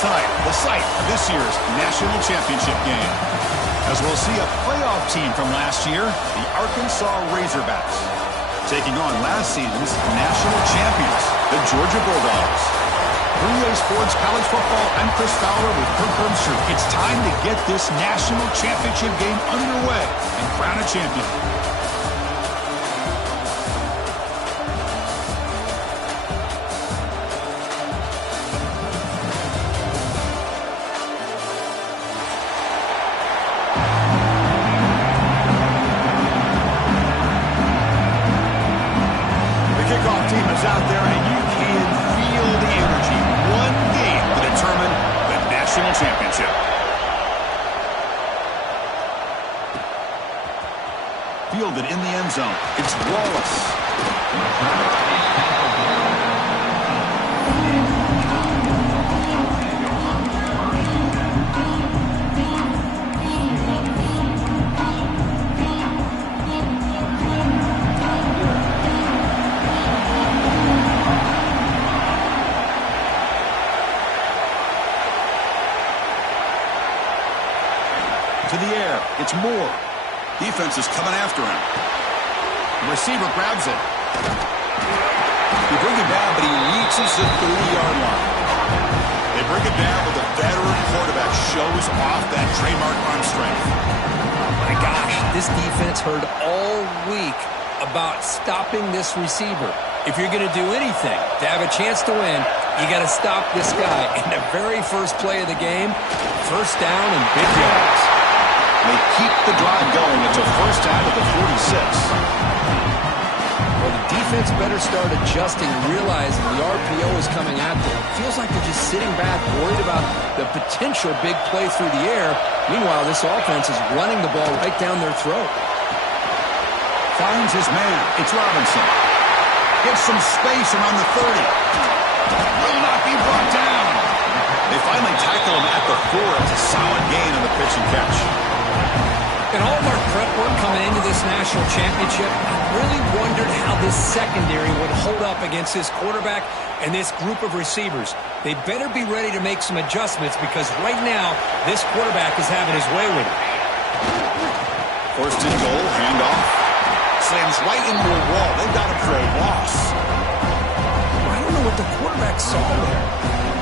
tonight, the site of this year's national championship game. As we'll see a playoff team from last year, the Arkansas Razorbacks, taking on last season's national champions, the Georgia Bulldogs. For EA Sports College Football, I'm Chris Fowler with Kirk Herbstreit. It's time to get this national championship game underway and crown a champion. Out there, and you can feel the energy. One game to determine the national championship. Fielded in the end zone. It's Wallace. To the air. It's Moore. Defense is coming after him. The receiver grabs it. They bring it down, but he reaches the 30-yard line. They bring it down, but the veteran quarterback shows off that trademark arm strength. My gosh, this defense heard all week about stopping this receiver. If you're going to do anything to have a chance to win, you got to stop this guy. In the very first play of the game, first down and big yards. They keep the drive going until first down at the 46. Well, the defense better start adjusting and realizing the RPO is coming at them. Feels like they're just sitting back, worried about the potential big play through the air. Meanwhile, this offense is running the ball right down their throat. Finds his man. It's Robinson. Gets some space around the 30. Will not be brought down. They finally tackle him at the 4. It's a solid gain on the pitch and catch. In all of our prep work coming into this national championship, I really wondered how this secondary would hold up against this quarterback and this group of receivers. They better be ready to make some adjustments because right now, this quarterback is having his way with it. First and goal, handoff. Slams right into a wall. They've got him for a loss. I don't know what the quarterback saw there.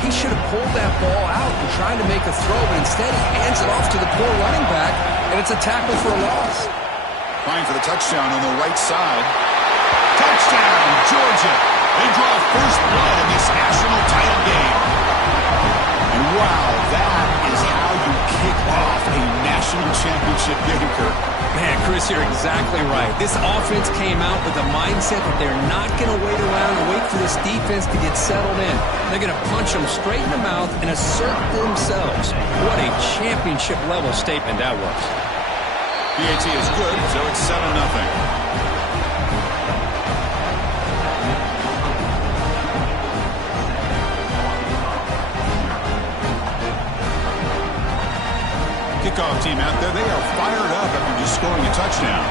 He should have pulled that ball out and tried to make a throw, but instead he hands it off to the poor running back, and it's a tackle for a loss. Trying for the touchdown on the right side. Touchdown, Georgia. They draw first blood in this national title game. And wow, that is how you kick off a national championship game, Kirk. Man, Chris, you're exactly right. This offense came out with a mindset that they're not going to wait around and wait for this defense to get settled in. They're going to punch them straight in the mouth and assert themselves. What a championship-level statement that was. PAT is good, so it's 7-0. Kickoff team out there, they are fired up after just scoring a touchdown.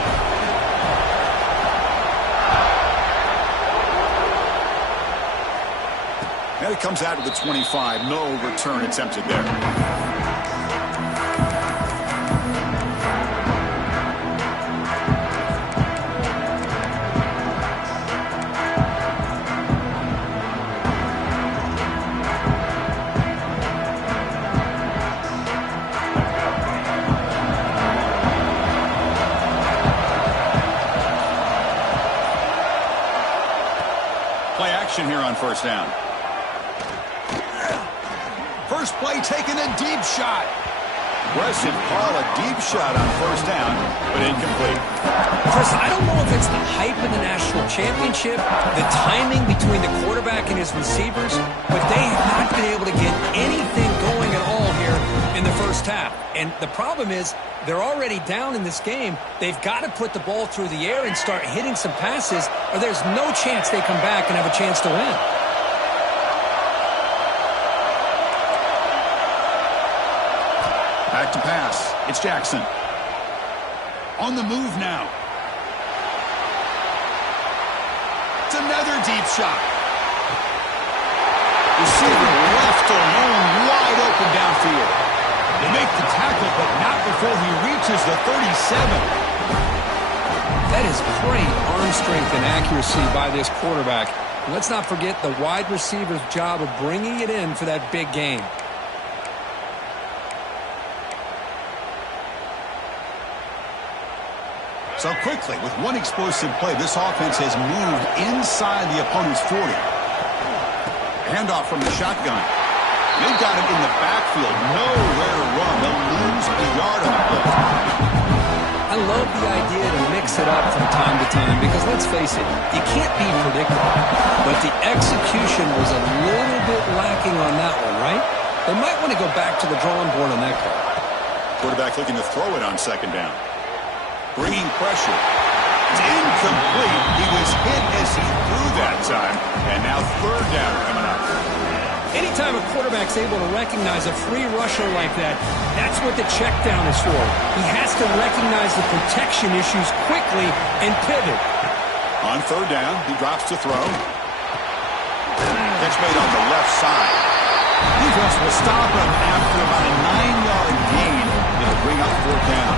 And it comes out of the 25. No return attempted there. Play action here on first down. First play taken, a deep shot. Aggressive call, a deep shot on first down, but incomplete. Chris, I don't know if it's the hype of the national championship, the timing between the quarterback and his receivers, but they have not been able to get anything going at all here in the first half. And the problem is they're already down in this game. They've got to put the ball through the air and start hitting some passes, or there's no chance they come back and have a chance to win. Back to pass. It's Jackson. On the move now. It's another deep shot. Receiver left alone, wide tackle, but not before he reaches the 37. That is great arm strength and accuracy by this quarterback. And let's not forget the wide receiver's job of bringing it in for that big game. So quickly, with one explosive play, this offense has moved inside the opponent's 40. Handoff from the shotgun. They've got it in the backfield. Nowhere to run. They'll lose a yard on the play. I love the idea to mix it up from time to time because, let's face it, you can't be predictable. But the execution was a little bit lacking on that one, right? They might want to go back to the drawing board on that call. Quarterback looking to throw it on second down. Bringing pressure. It's incomplete. He was hit as he threw that time. And now third down coming up. Anytime a quarterback's able to recognize a free rusher like that, that's what the check down is for. He has to recognize the protection issues quickly and pivot. On third down, he drops to throw. Catch made on the left side. Defense will stop him after about a 9-yard gain. It'll bring up fourth down.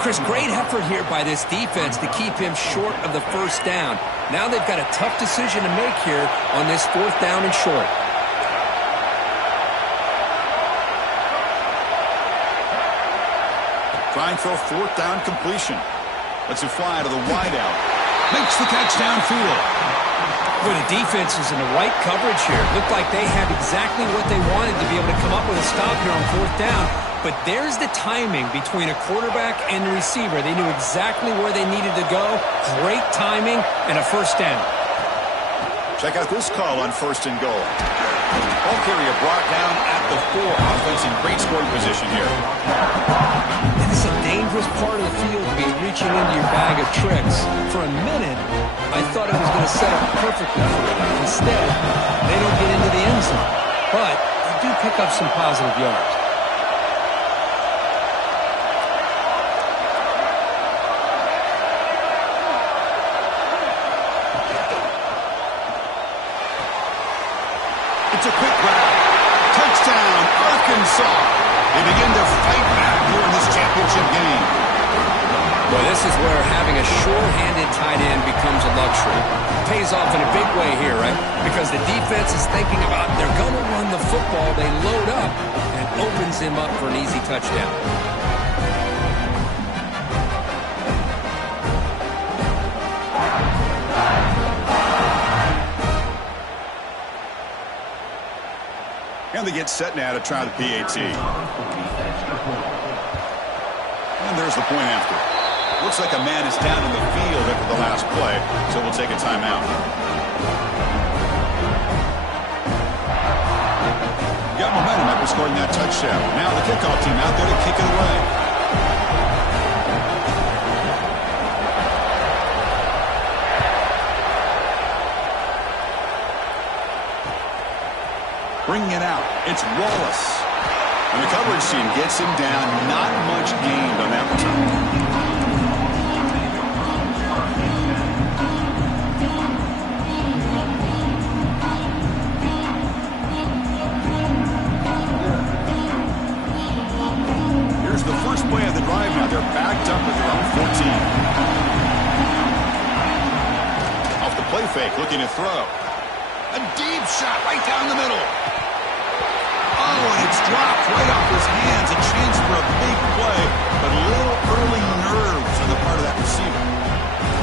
Chris, great effort here by this defense to keep him short of the first down. Now they've got a tough decision to make here on this fourth down and short. Trying for a fourth down completion. Lets it fly to the wideout. Makes the catch downfield. Well, the defense is in the right coverage here. Looked like they had exactly what they wanted to be able to come up with a stop here on fourth down. But there's the timing between a quarterback and the receiver. They knew exactly where they needed to go. Great timing and a first down. Check out this call on first and goal. Ball carrier brought down at the 4. Offense in great scoring position here. This is a dangerous part of the field to be reaching into your bag of tricks. For a minute, I thought it was going to set up perfectly for them. Instead, they don't get into the end zone. But they do pick up some positive yards. It's a quick grab. Touchdown, Arkansas. They begin to fight back here in this championship game. Well, this is where having a sure-handed tight end becomes a luxury. Pays off in a big way here, right? Because the defense is thinking about they're going to run the football. They load up and opens him up for an easy touchdown. And they get set now to try the PAT. And there's the point after. Looks like a man is down in the field after the last play, so we'll take a timeout. Got momentum after scoring that touchdown. Now the kickoff team out there to kick it away. Bringing it out, it's Wallace. And the coverage team gets him down. Not much gained on that return. Here's the first play of the drive now. They're backed up at their own 14. Off the play fake, looking to throw. A deep shot right down the middle. Oh, and it's dropped right off his hands. A chance for a big play, but a little early nerves on the part of that receiver.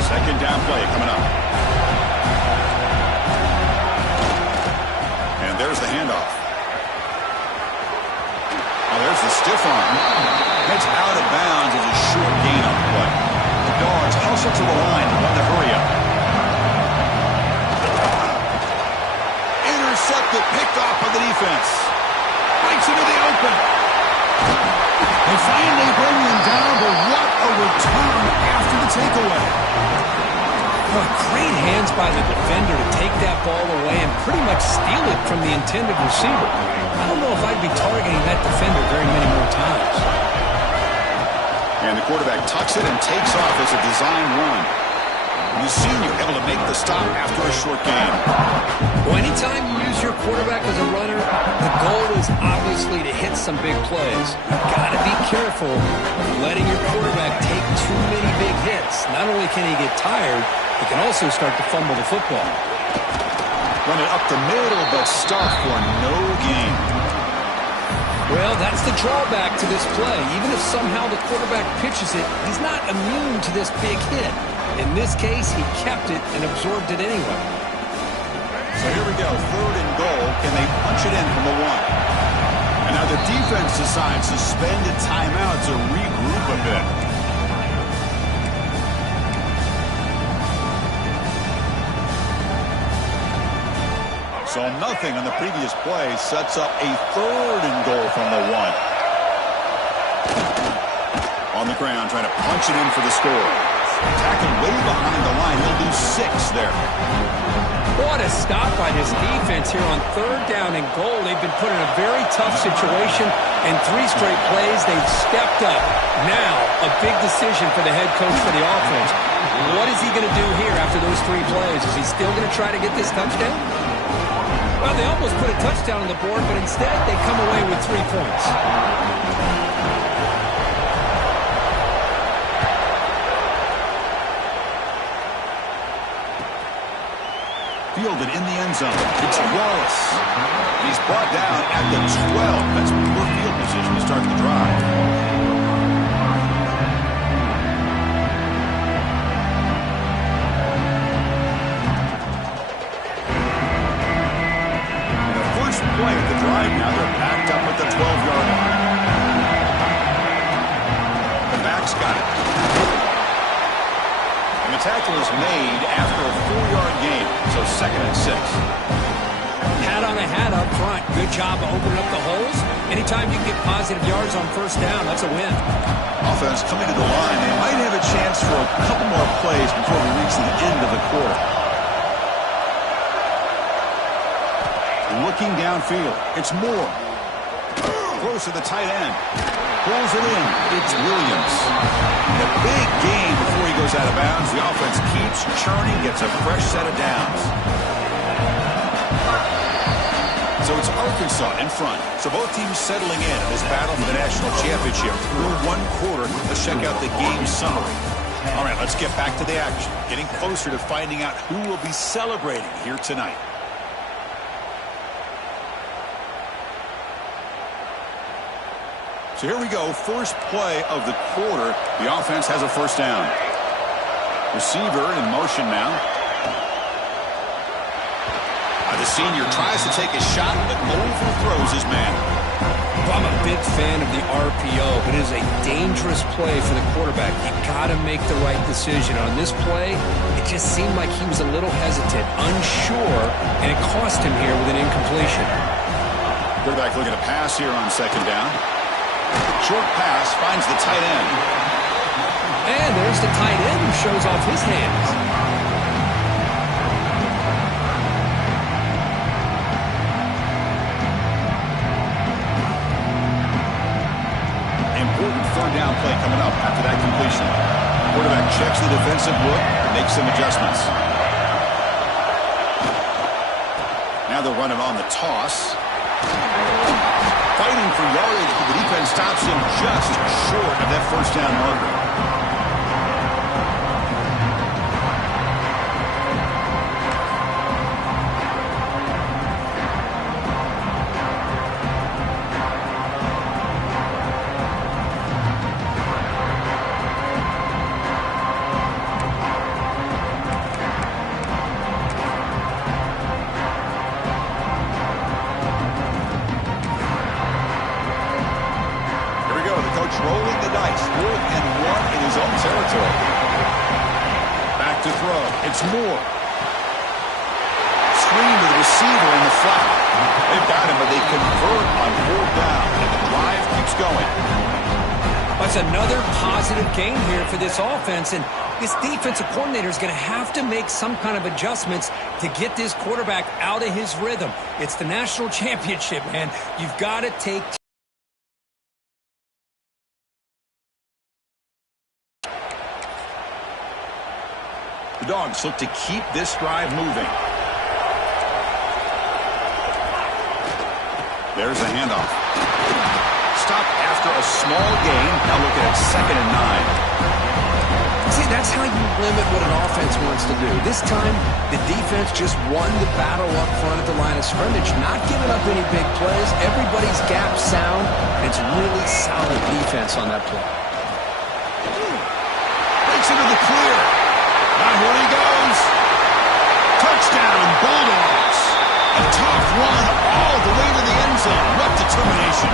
Second down play coming up. And there's the handoff. Now there's the stiff arm. Heads out of bounds as a short gain on the play. The Dogs hustle to the line to run the hurry up. Intercepted, picked off by the defense. Breaks into the open. They finally bring him down, but what a return after the takeaway. Well, great hands by the defender to take that ball away and pretty much steal it from the intended receiver. I don't know if I'd be targeting that defender very many more times. And the quarterback tucks it and takes off as a design run. And the senior able to make the stop after a short gain. Well, anytime you use your quarterback as a runner, the goal is obviously nicely to hit some big plays. You've got to be careful of letting your quarterback take too many big hits. Not only can he get tired, he can also start to fumble the football. Run it up the middle, but stuff for no gain. Well, that's the drawback to this play. Even if somehow the quarterback pitches it, he's not immune to this big hit. In this case, he kept it and absorbed it anyway. So here we go, 3rd and goal. Can they punch it in from the 1? And now the defense decides to spend a timeout to regroup a bit. So nothing on the previous play sets up a 3rd and goal from the 1. On the ground, trying to punch it in for the score. Tackled way behind the line. He'll lose 6 there. What a stop by this defense here on 3rd down and goal. They've been put in a very tough situation. In 3 straight plays, they've stepped up. Now, a big decision for the head coach for the offense. What is he going to do here after those 3 plays? Is he still going to try to get this touchdown? Well, they almost put a touchdown on the board, but instead they come away with 3 points. Fielded in the end zone. It's Wallace. He's brought down at the 12. That's poor field position to start the drive. Play at the drive now. They're backed up at the 12-yard line. The back's got it. And the tackle is made after a 4-yard gain, so 2nd and 6. Hat on a hat up front. Good job of opening up the holes. Anytime you can get positive yards on 1st down, that's a win. Offense coming to the line. They might have a chance for a couple more plays before we reach the end of the quarter. Looking downfield. It's Moore. Close to the tight end. Pulls it in. It's Williams. A big gain before he goes out of bounds. The offense keeps churning, gets a fresh set of downs. So it's Arkansas in front. So both teams settling in this battle for the national championship. Through 1 quarter, let's check out the game summary. All right, let's get back to the action. Getting closer to finding out who will be celebrating here tonight. So here we go, first play of the quarter. The offense has a 1st down. Receiver in motion now. The senior tries to take a shot, but overthrows his man. Well, I'm a big fan of the RPO, but it is a dangerous play for the quarterback. You've got to make the right decision. On this play, it just seemed like he was a little hesitant, unsure, and it cost him here with an incompletion. Quarterback looking to pass here on 2nd down. Short pass finds the tight end. And there's the tight end who shows off his hands. Important 3rd down play coming up after that completion. Quarterback checks the defensive look, makes some adjustments. Now they'll run it on the toss. Fighting for yardage, but the defense stops him just short of that 1st down marker. Rolling the dice, 4th and 1 in his own territory. Back to throw. It's Moore. Screen to the receiver in the flat. They've got him, but they convert on 4th down, and the drive keeps going. That's another positive gain here for this offense, and this defensive coordinator is going to have to make some kind of adjustments to get this quarterback out of his rhythm. It's the national championship, man. You've got to take... The Dogs look to keep this drive moving. There's a handoff. Stopped after a small gain. Now look at it, 2nd and 9. See, that's how you limit what an offense wants to do. This time, the defense just won the battle up front at the line of scrimmage, not giving up any big plays. Everybody's gap sound. It's really solid defense on that play. Breaks into the clear. Now here he goes. Touchdown, Bulldogs. A tough run all the way to the end zone. What determination.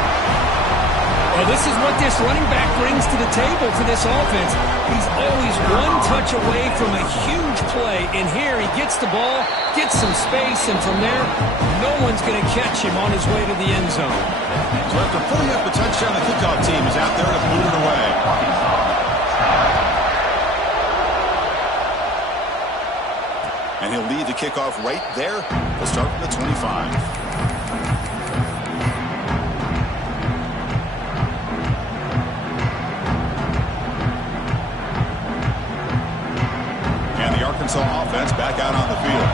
Well, this is what this running back brings to the table for this offense. He's always one touch away from a huge play. And here he gets the ball, gets some space, and from there, no one's going to catch him on his way to the end zone. So after putting up a touchdown, the kickoff team is out there to boot it away. And he'll lead the kickoff right there. He'll start from the 25. Arkansas offense back out on the field.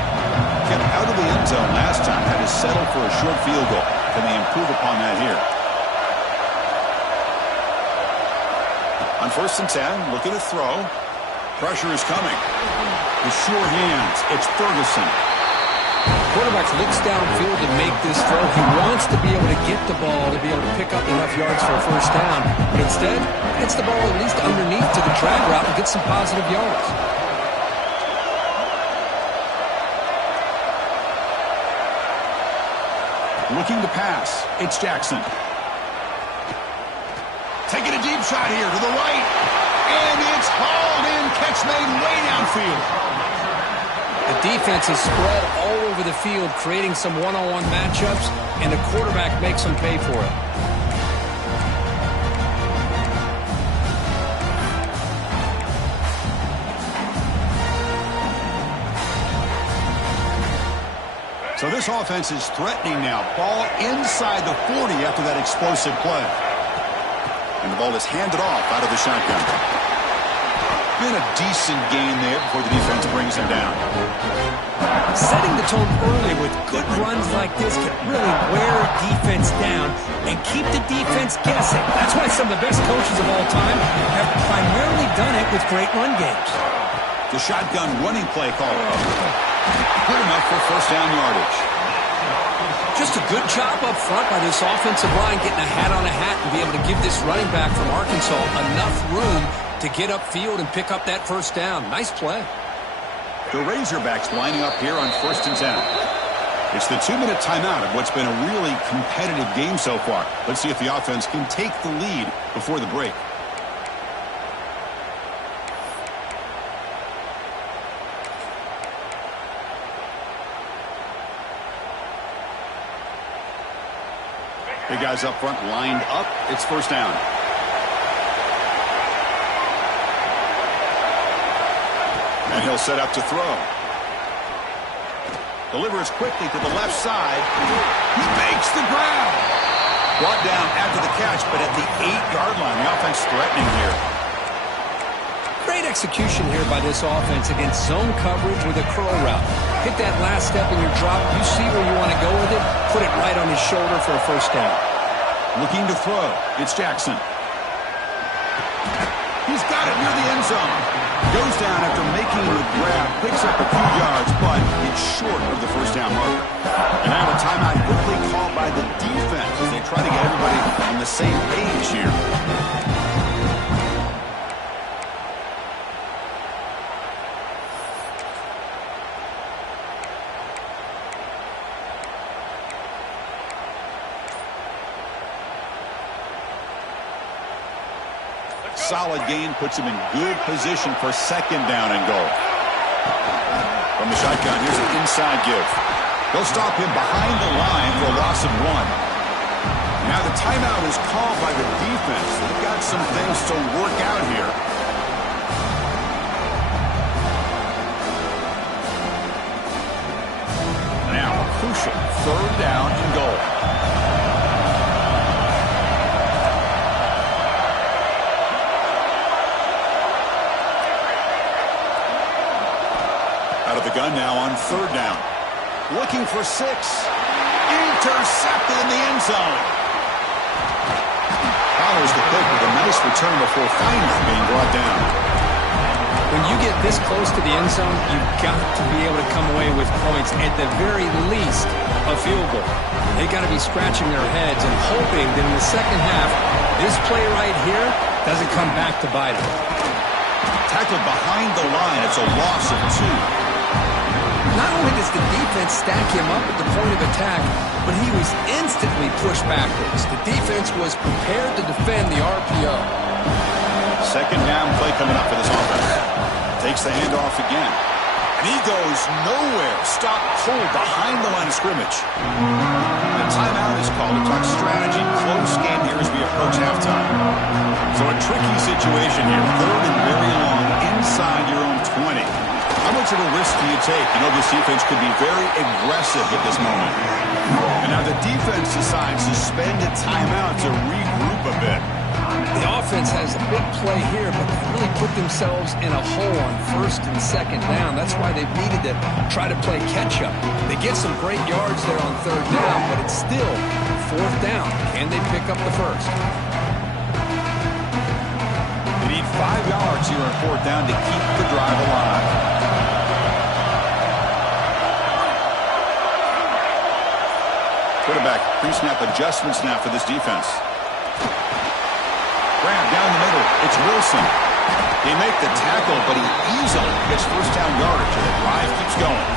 Kept out of the end zone last time, had to settle for a short field goal. Can they improve upon that here? On 1st and 10, look at the throw. Pressure is coming. With sure hands, it's Ferguson. Quarterback looks downfield to make this throw. He wants to be able to get the ball to be able to pick up enough yards for a first down. But instead, gets the ball at least underneath to the drag route and gets some positive yards. Looking to pass. It's Jackson. Taking a deep shot here to the right. And it's hauled in. Catch made way downfield. The defense is spread all over the field, creating some one-on-one matchups, and the quarterback makes them pay for it. So this offense is threatening now. Ball inside the 40 after that explosive play. And the ball is handed off out of the shotgun. Been a decent gain there before the defense brings him down. Setting the tone early with good runs like this can really wear a defense down and keep the defense guessing. That's why some of the best coaches of all time have primarily done it with great run games. The shotgun running play call. Good enough for first down yardage. Just a good job up front by this offensive line, getting a hat on a hat and be able to give this running back from Arkansas enough room to get upfield and pick up that first down. Nice play. The Razorbacks lining up here on 1st and 10. It's the 2-minute timeout of what's been a really competitive game so far. Let's see if the offense can take the lead before the break. The guys up front lined up. It's first down. And he'll set up to throw. Delivers quickly to the left side. He makes the grab. Brought down after the catch, but at the 8-yard line. The offense threatening here. Great execution here by this offense against zone coverage with a curl route. Hit that last step in your drop. You see where you want to go with it. Put it right on his shoulder for a first down. Looking to throw. It's Jackson. He's got it near the end zone. Goes down after making the grab. Picks up a few yards, but it's short of the first down marker. And now a timeout quickly called by the defense as they try to get everybody on the same page here. Solid gain puts him in good position for second down and goal. From the shotgun, here's an inside give. They'll stop him behind the line for a loss of 1. Now the timeout is called by the defense. They've got some things to work out here. Now a crucial third down and goal. Out of the gun now on third down. Looking for 6. Intercepted in the end zone. Follows the pick with a nice return before finally being brought down. When you get this close to the end zone, you've got to be able to come away with points, at the very least, a field goal. They got to be scratching their heads and hoping that in the second half, this play right here doesn't come back to bite them. Tackled behind the line. It's a loss of 2. Not only does the defense stack him up at the point of attack, but he was instantly pushed backwards. The defense was prepared to defend the RPO. Second down play coming up for this offense. Takes the handoff again. And he goes nowhere. Stop cold behind the line of scrimmage. The timeout is called to talk strategy. Close game here as we approach halftime. So a tricky situation here. Third and very long inside your own 20. How much of a risk do you take? You know this defense could be very aggressive at this moment. And now the defense decides to spend a timeout to regroup a bit. The offense has a big play here, but they really put themselves in a hole on first and second down. That's why they've needed to try to play catch-up. They get some great yards there on third down, but it's still fourth down. Can they pick up the first? They need 5 yards here on fourth down to keep the drive alive. Quarterback pre-snap adjustments now for this defense. Grab down the middle. It's Wilson. They make the tackle, but he easily gets first down yardage, and the drive keeps going.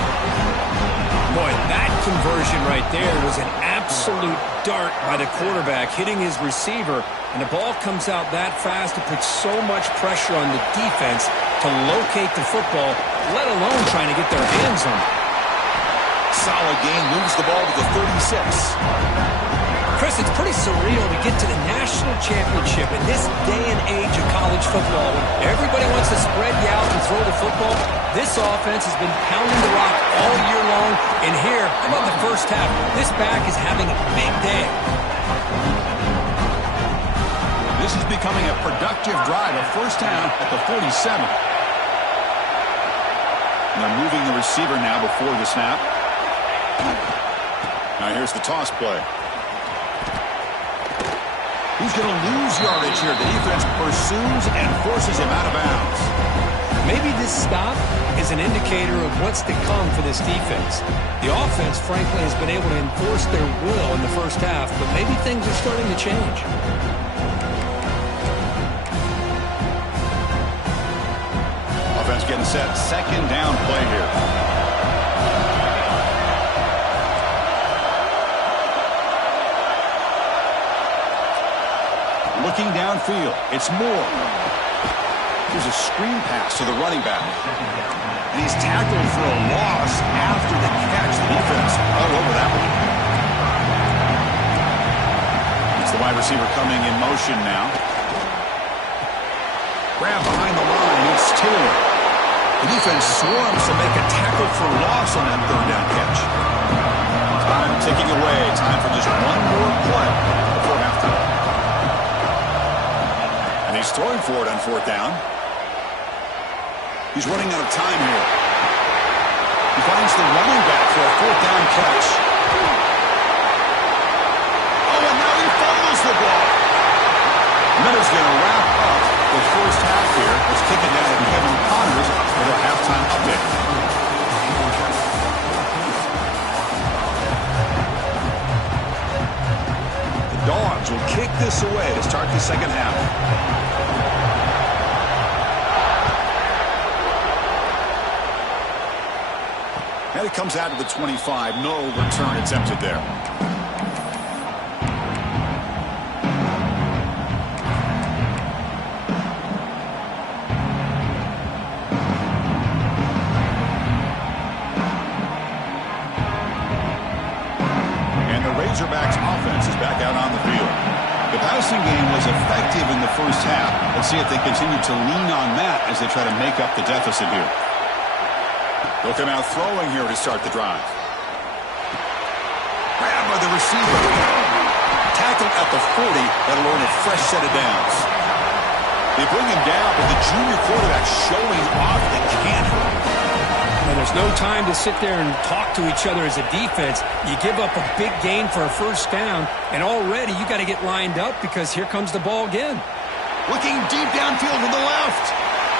Boy, that conversion right there was an absolute dart by the quarterback, hitting his receiver, and the ball comes out that fast. It puts so much pressure on the defense to locate the football, let alone trying to get their hands on it. Solid game, moves the ball to the 36. Chris, it's pretty surreal to get to the national championship in this day and age of college football. When everybody wants to spread you out and throw the football, this offense has been pounding the rock all year long. And here, how about the first half? This back is having a big day. This is becoming a productive drive. A first down at the 47. And they're moving the receiver now before the snap. Now here's the toss play. He's going to lose yardage here. The defense pursues and forces him out of bounds. Maybe this stop is an indicator of what's to come for this defense. The offense, frankly, has been able to enforce their will in the first half, but maybe things are starting to change. Offense getting set. Second down play here. Looking downfield, it's Moore. Here's a screen pass to the running back. And he's tackled for a loss after the catch. The defense all over that one. It's the wide receiver coming in motion now. Grab behind the line, it's Taylor. The defense swarms to make a tackle for loss on that third down catch. Time ticking away. Time for just one more play before halftime. And he's throwing for it on fourth down. He's running out of time here. He finds the running back for a fourth down catch. Oh, and now he fumbles the ball. Miller's going to wrap up the first half here. Let's kick it down to Kevin Connors for their halftime update. The Dogs will kick this away to start the second half. And it comes out to the 25. No return attempted there. And the Razorbacks offense is back out on the field. The passing game was effective in the first half. Let's see if they continue to lean on that as they try to make up the deficit here. They'll come out throwing here to start the drive. Grabbed by the receiver. Tackled at the 40. That'll earn a fresh set of downs. They bring him down, but the junior quarterback showing off the cannon. And there's no time to sit there and talk to each other as a defense. You give up a big gain for a first down, and already you got to get lined up because here comes the ball again. Looking deep downfield to the left.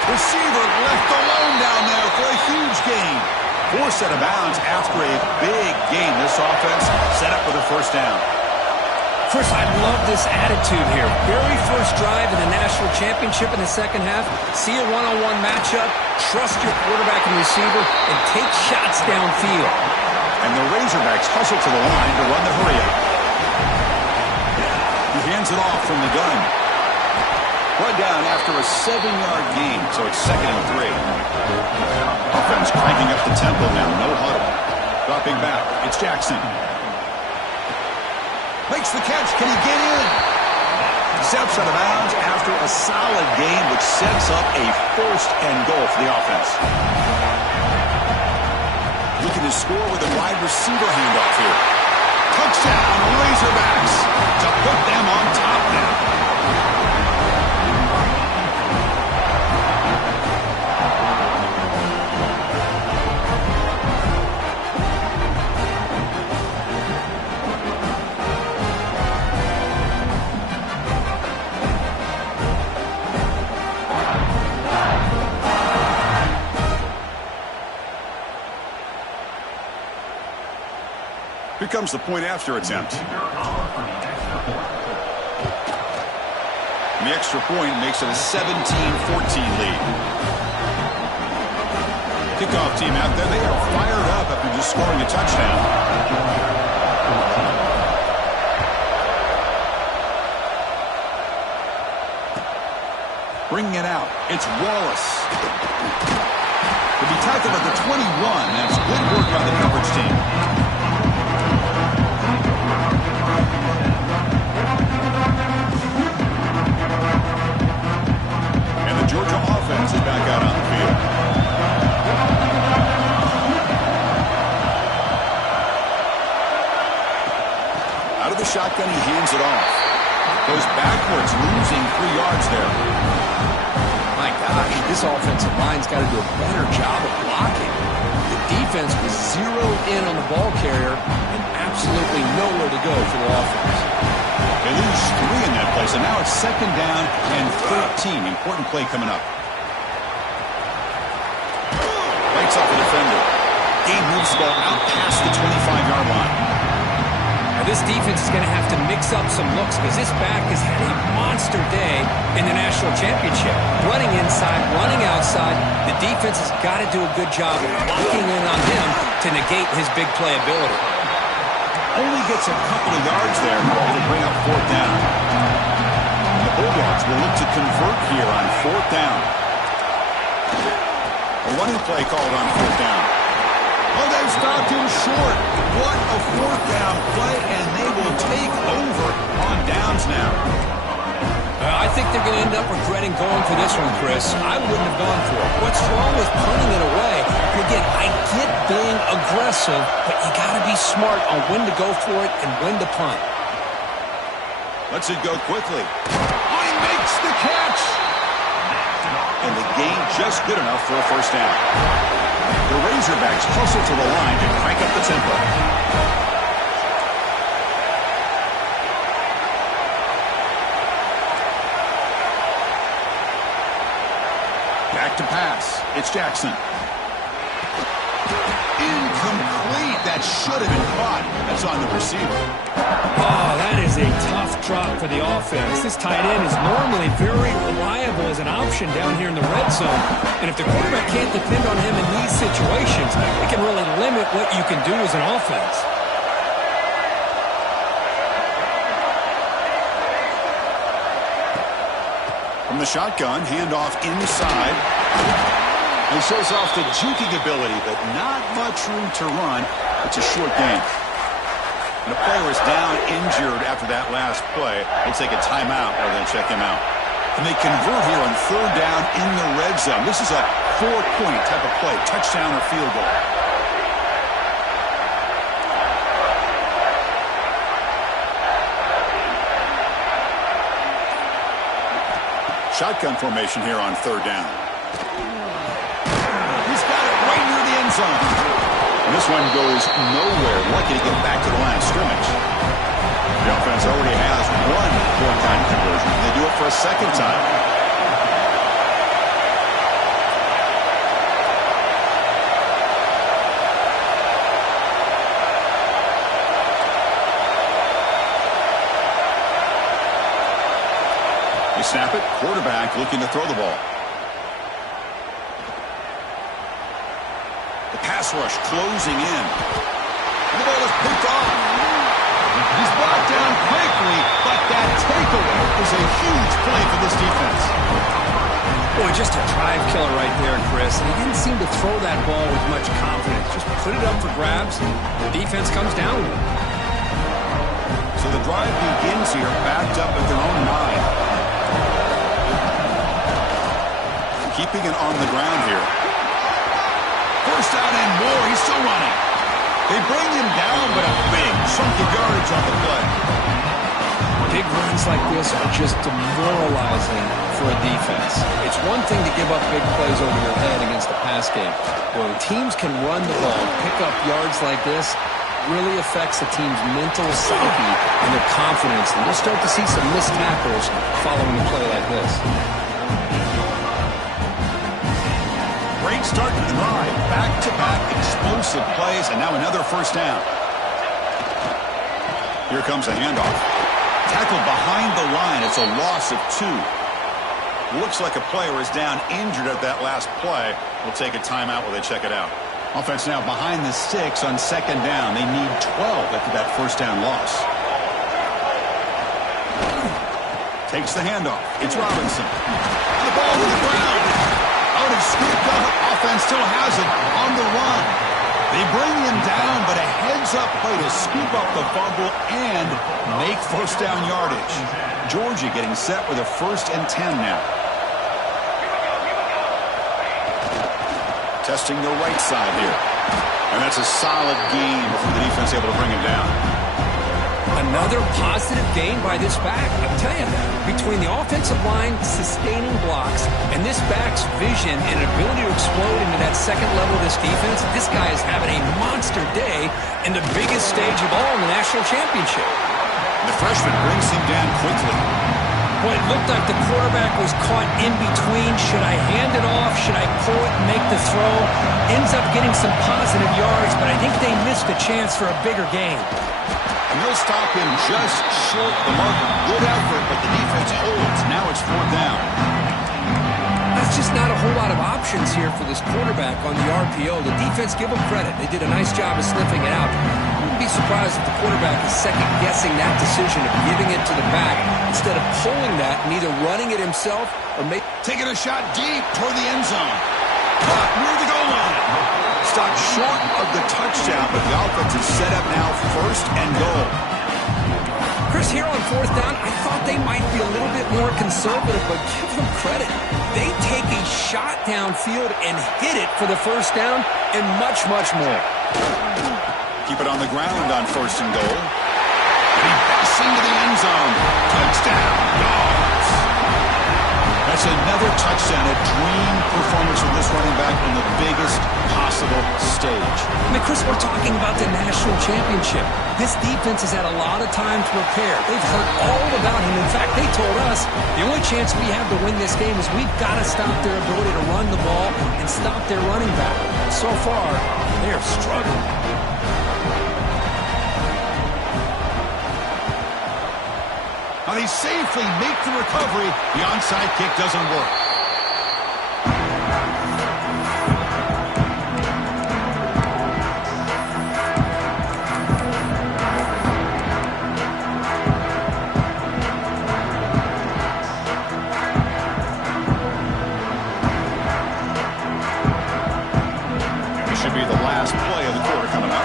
Receiver left alone down there for a huge gain. Forced out of bounds after a big gain. This offense set up with a first down. Chris, I love this attitude here. Very first drive in the national championship in the second half. See a one-on-one matchup, trust your quarterback and receiver, and take shots downfield. And the Razorbacks hustle to the line to run the hurry-up. He hands it off from the gun. Run down after a 7-yard gain, so it's 2nd and 3. Offense cranking up the tempo now, no huddle. Dropping back, it's Jackson. Makes the catch. Can he get in? Steps out of bounds after a solid gain, which sets up a 1st and goal for the offense. Looking to score with a wide receiver handoff here. Touchdown, Razorbacks, to put them on top now. Here comes the point after attempt. And the extra point makes it a 17-14 lead. Kickoff team out there, they are fired up after just scoring a touchdown. Bringing it out, it's Wallace. He'll be tackled at the 21. That's good work by the coverage team. Georgia offense is back out on the field. Out of the shotgun, he hands it off. Goes backwards, losing 3 yards there. My gosh, this offensive line's got to do a better job of blocking. The defense was zeroed in on the ball carrier and absolutely nowhere to go for the offense. They lose 3 in that play, so now it's 2nd down and 13. Important play coming up. Breaks up the defender. Game moves the ball out past the 25-yard line. Now this defense is going to have to mix up some looks because this back has had a monster day in the national championship. Running inside, running outside. The defense has got to do a good job of locking in on him to negate his big play ability. Only gets a couple of yards there. It'll bring up 4th down. The Bulldogs will look to convert here on 4th down. A running play called on 4th down. Oh, they stopped him short. What a 4th down play, and they will take over on downs now. I think they're going to end up regretting going for this one, Chris. I wouldn't have gone for it. What's wrong with punting it away? Again, I get being aggressive, but you got to be smart on when to go for it and when to punt. Lets it go quickly. Oh, he makes the catch! And the gain just good enough for a 1st down. The Razorbacks hustle to the line to crank up the tempo. Back to pass. It's Jackson. Incomplete. That should have been caught. That's on the receiver. Oh, that is a tough drop for the offense. This tight end is normally very reliable as an option down here in the red zone. And if the quarterback can't depend on him in these situations, it can really limit what you can do as an offense. From the shotgun, handoff inside. He shows off the juking ability, but not much room to run. It's a short game. And the player is down injured after that last play. They'll take a timeout rather than check him out. And they convert here on 3rd down in the red zone. This is a 4-point type of play, touchdown or field goal. Shotgun formation here on 3rd down. He's got it right near the end zone. And this one goes nowhere. Lucky to get back to the line of scrimmage. The offense already has one four-time conversion. They do it for a second time. They snap it. Quarterback looking to throw the ball. The pass rush closing in. And the ball is picked off. He's brought down quickly, but that takeaway is a huge play for this defense. Boy, just a drive killer right there, Chris. And he didn't seem to throw that ball with much confidence. Just put it up for grabs. The defense comes down with it. So the drive begins here, backed up at their own 9. Keeping it on the ground here. First down and more. He's still running. They bring him down, but a big chunk of yardage on the play. Big runs like this are just demoralizing for a defense. It's one thing to give up big plays over your head against the pass game. When teams can run the ball, pick up yards like this, really affects the team's mental psyche and their confidence. And you'll start to see some missed tackles following a play like this. Great start to the drive. Back-to-back explosive plays, and now another first down. Here comes a handoff. Tackled behind the line. It's a loss of 2. Looks like a player is down injured at that last play. We'll take a timeout while they check it out. Offense now behind the 6 on second down. They need 12 after that first down loss. Takes the handoff. It's Robinson. And the ball to the ground. Out is scooped up. Offense still has it on the run. They bring him down, but a heads-up play to scoop up the fumble and make first down yardage. Georgia getting set with a 1st and 10 now. Testing the right side here. And that's a solid gain before the defense able to bring him down. Another positive gain by this back. I'll tell you, between the offensive line sustaining blocks and this back's vision and ability to explode into that second level of this defense, this guy is having a monster day in the biggest stage of all in the national championship. The freshman brings him down quickly. Well, it looked like the quarterback was caught in between. Should I hand it off? Should I pull it and make the throw? Ends up getting some positive yards, but I think they missed a chance for a bigger gain. And they'll stop him just short of the mark. Good effort, but the defense holds. Now it's 4th down. That's just not a whole lot of options here for this quarterback on the RPO. The defense, give them credit. They did a nice job of sniffing it out. I wouldn't be surprised if the quarterback is second-guessing that decision of giving it to the back instead of pulling that and either running it himself or taking a shot deep toward the end zone. Caught near the goal line. Stopped short of the touchdown, but the offense is set up now 1st and goal. Chris, here on 4th down, I thought they might be a little bit more conservative, but give them credit. They take a shot downfield and hit it for the first down and much, much more. Keep it on the ground on 1st and goal. And he busts into the end zone. Touchdown, yards. That's another touchdown, a dream performance from this running back on the biggest possible stage. I mean, Chris, we're talking about the national championship. This defense has had a lot of time to prepare. They've heard all about him. In fact, they told us the only chance we have to win this game is we've got to stop their ability to run the ball and stop their running back. So far, they're struggling. Now they safely make the recovery. The onside kick doesn't work. This should be the last play of the quarter coming up.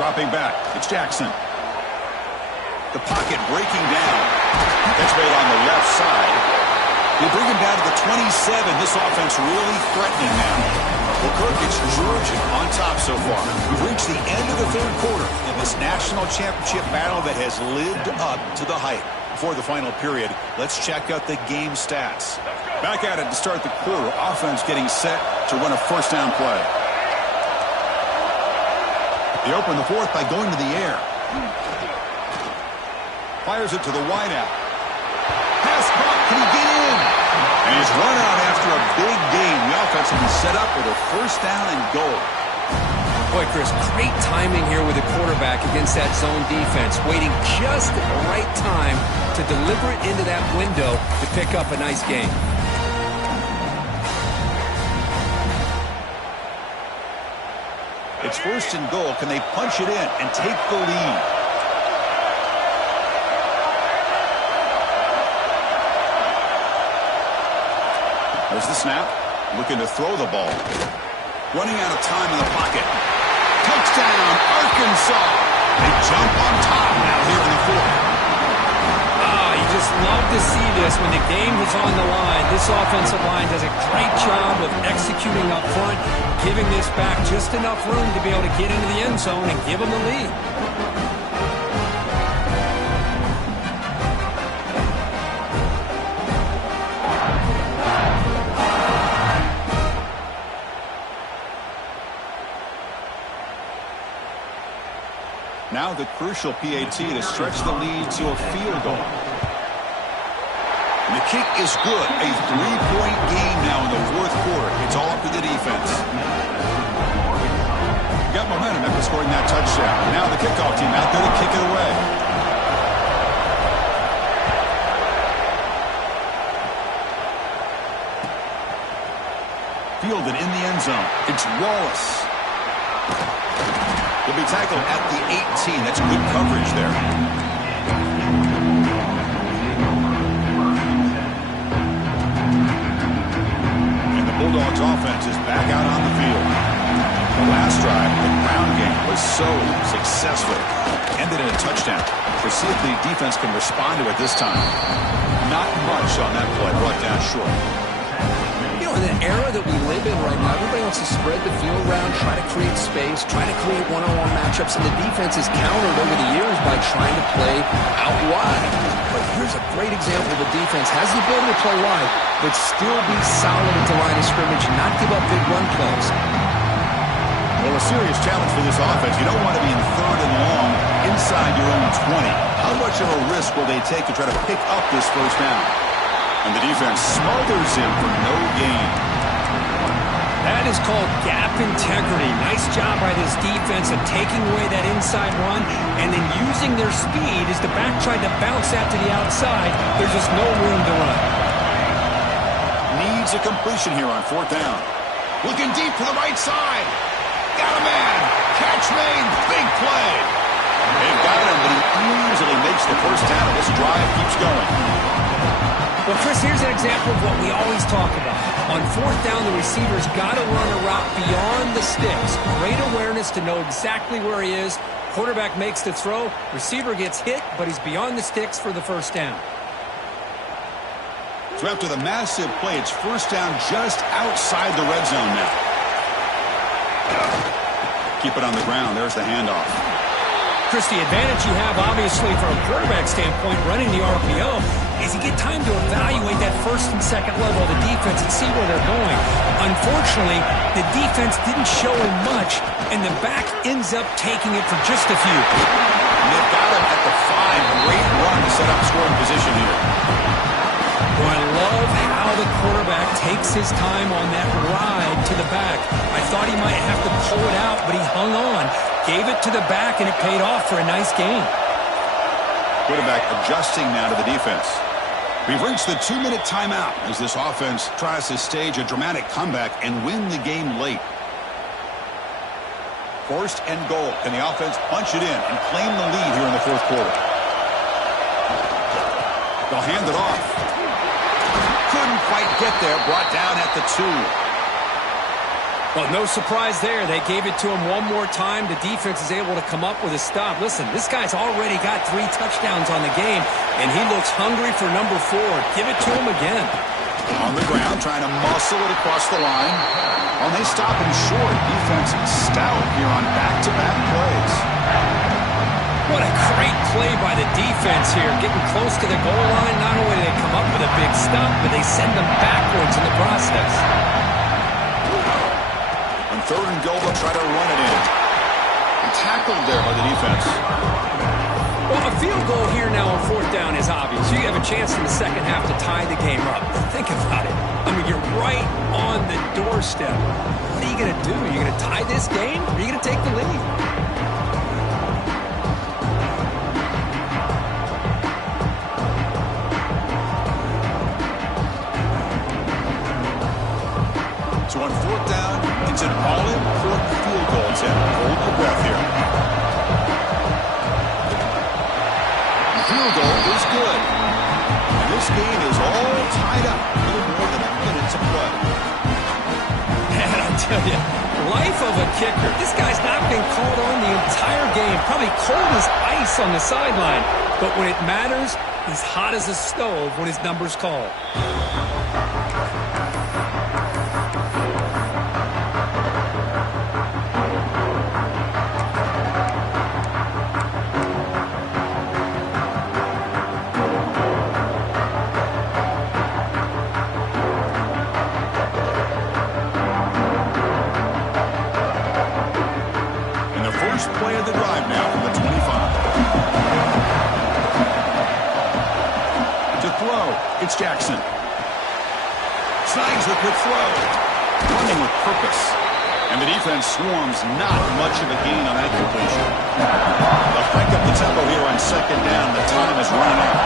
Dropping back, it's Jackson. The pocket breaking down. That's made on the left side. They bring him down to the 27. This offense really threatening now. Well, Kirk, it's Georgia on top so far. We've reached the end of the 3rd quarter in this national championship battle that has lived up to the hype. before the final period. Let's check out the game stats. Back at it to start the quarter. Offense getting set to run a first down play. They open the fourth by going to the air. Fires it to the wideout. Pass caught. Can he get in? And he's run out after a big gain. The offense will be set up with a first down and goal. Boy, Chris, great timing here with the quarterback against that zone defense, waiting just at the right time to deliver it into that window to pick up a nice gain. It's first and goal. Can they punch it in and take the lead? There's the snap. Looking to throw the ball. Running out of time in the pocket. Touchdown, Arkansas. They jump on top now here in the fourth. You just love to see this when the game is on the line. This offensive line does a great job of executing up front, giving this back just enough room to be able to get into the end zone and give them the lead. Now the crucial PAT to stretch the lead to a field goal. And the kick is good. A 3-point game now in the fourth quarter. It's all up to the defense. Got momentum after scoring that touchdown. Now the kickoff team out there to kick it away. Fielded in the end zone. It's Wallace. Will be tackled at the 18. That's good coverage there. And the Bulldogs offense is back out on the field. The last drive, the ground game was so successful. Ended in a touchdown. We'll see if the defense can respond to it this time. Not much on that play. Brought down short. In the era that we live in right now, everybody wants to spread the field around, try to create space, try to create one-on-one matchups, and the defense is countered over the years by trying to play out wide. But here's a great example of the defense has the ability to play wide, but still be solid at the line of scrimmage and not give up big run plays. Well, a serious challenge for this offense. You don't want to be in third and long inside your own 20. How much of a risk will they take to try to pick up this first down? And the defense smothers him for no gain. That is called gap integrity. Nice job by this defense of taking away that inside run and then using their speed as the back tried to bounce out to the outside. There's just no room to run. Needs a completion here on fourth down. Looking deep to the right side. Got a man. Catch made. Big play. They've got him, but he easily makes the first down. This drive keeps going. Well, Chris, here's an example of what we always talk about. On fourth down, the receiver's got to run a route beyond the sticks. Great awareness to know exactly where he is. Quarterback makes the throw. Receiver gets hit, but he's beyond the sticks for the first down. So after the massive play, it's first down just outside the red zone now. Keep it on the ground. There's the handoff. Chris, the advantage you have, obviously, from a quarterback standpoint, running the RPO, is you get time to evaluate that first and second level of the defense and see where they're going. Unfortunately, the defense didn't show him much, and the back ends up taking it for just a few. And they've got him at the 5. Great run to set up scoring position here. Well, I love how the quarterback takes his time on that ride to the back. I thought he might have to pull it out, but he hung on. Gave it to the back, and it paid off for a nice gain. Quarterback adjusting now to the defense. We've reached the 2-minute timeout as this offense tries to stage a dramatic comeback and win the game late. First and goal. Can the offense punch it in and claim the lead here in the fourth quarter? They'll hand it off. Couldn't quite get there. Brought down at the 2. Well, no surprise there. They gave it to him one more time. The defense is able to come up with a stop. Listen, this guy's already got 3 touchdowns on the game, and he looks hungry for number 4. Give it to him again. On the ground, trying to muscle it across the line. Well, they stop him short. Defense stout here on back-to-back plays. What a great play by the defense here. Getting close to the goal line, not only do they come up with a big stop, but they send them backwards in the process. On third and goal, they'll try to run it in. And tackled there by the defense. Well, a field goal here now on fourth down is obvious. You have a chance in the second half to tie the game up. Think about it. I mean, you're right on the doorstep. What are you going to do? Are you going to tie this game, or are you going to take the lead? So on fourth down, it's an all-important field goal attempt. Hold your breath here. The field goal is good. And this game is all tied up. A little more than a minute to play. And I tell you, life of a kicker. This guy's not been called on the entire game. Probably cold as ice on the sideline. But when it matters, he's hot as a stove when his number's called. Play of the drive now from the 25. To throw, it's Jackson. Snags the quick throw. Running with purpose. And the defense swarms not much of a gain on that completion. They'll crank up the tempo here on second down. The time is running out.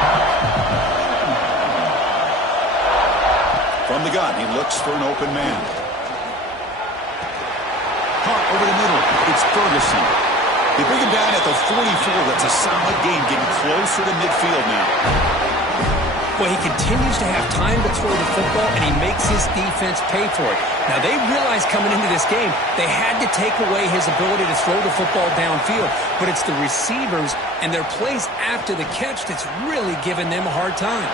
From the gun, he looks for an open man. Caught over the middle. It's Ferguson. They bring him down at the 44. That's a solid game, getting closer to midfield now. Well, he continues to have time to throw the football, and he makes his defense pay for it. Now, they realized coming into this game they had to take away his ability to throw the football downfield, but it's the receivers and their plays after the catch that's really giving them a hard time.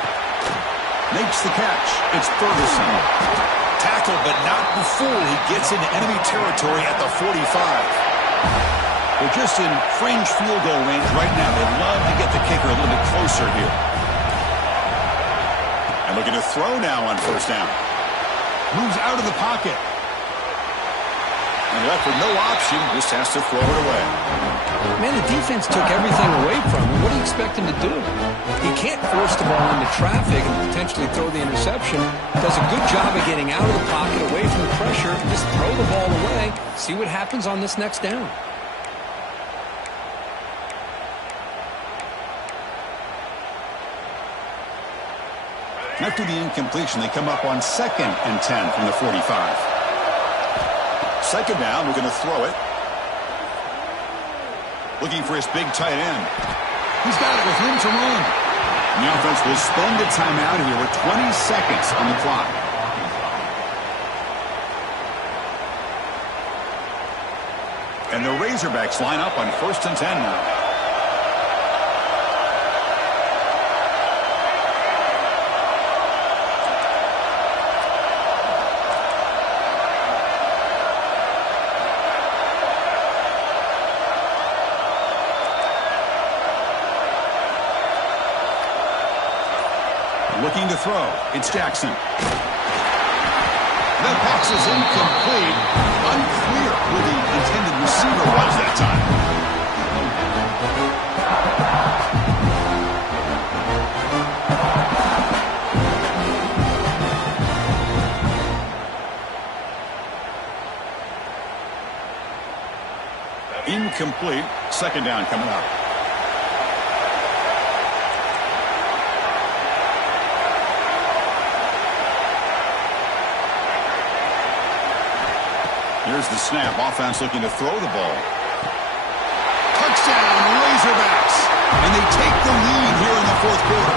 Makes the catch. It's Ferguson. Tackled, but not before he gets into enemy territory at the 45. They're just in fringe field goal range right now. They'd love to get the kicker a little bit closer here. And looking to throw now on first down. Moves out of the pocket. And left with no option, just has to throw it away. Man, the defense took everything away from him. What do you expect him to do? He can't force the ball into traffic and potentially throw the interception. Does a good job of getting out of the pocket, away from the pressure, and just throw the ball away. See what happens on this next down. After the incompletion, they come up on 2nd and 10 from the 45. Second down, we're going to throw it. Looking for his big tight end. He's got it with room to run. And the offense will spend a timeout here with 20 seconds on the clock. And the Razorbacks line up on 1st and 10 now. Looking to throw. It's Jackson. That pass is incomplete. Unclear who the intended receiver was that time. Incomplete. Second down coming up. Here's the snap. Offense looking to throw the ball. Touchdown, Razorbacks. And they take the lead here in the fourth quarter.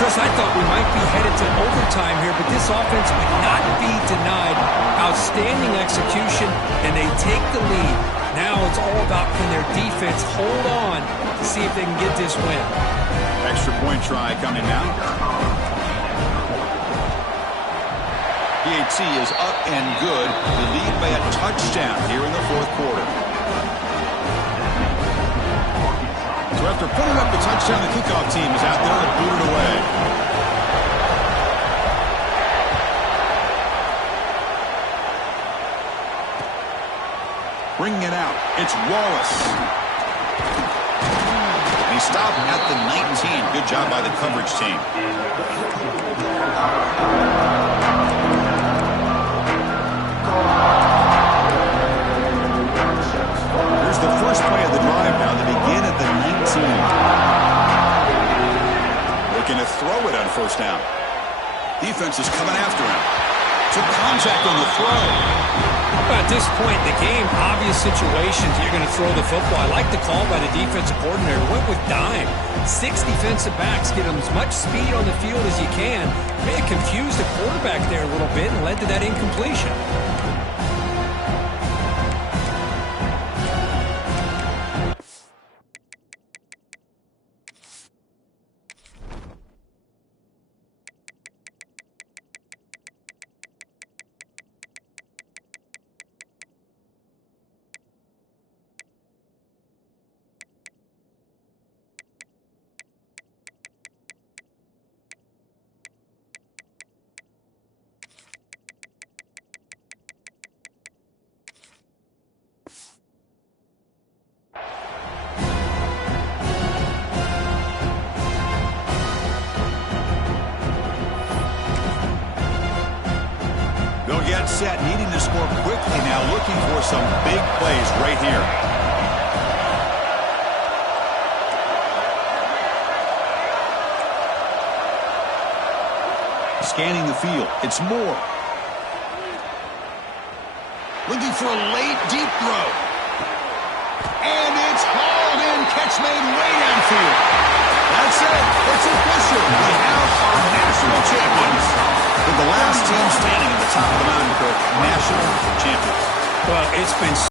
Chris, I thought we might be headed to overtime here, but this offense would not be denied. Outstanding execution, and they take the lead. Now it's all about can their defense hold on to see if they can get this win. Extra point try coming now. PAT is up and good. The lead by a touchdown here in the fourth quarter. So after putting up the touchdown, the kickoff team is out there to boot it away. Bringing it out, it's Wallace. And he stopped at the 19. Good job by the coverage team. Here's the first play of the drive now. They begin at the 19. Looking to throw it on first down. Defense is coming after him. Took contact on the throw. At this point in the game, obvious situations, you're going to throw the football. I like the call by the defensive coordinator. Went with dime. 6 defensive backs, get them as much speed on the field as you can. May have confused the quarterback there a little bit and led to that incompletion. They'll get set, needing to score quickly now, looking for some big plays right here. Scanning the field, it's Moore. Looking for a late, deep throw. And it's hauled in, catch made way downfield. That's it, it's official. We have our national champions. With the last team standing at the top of the mountain, national champions. Well, it's been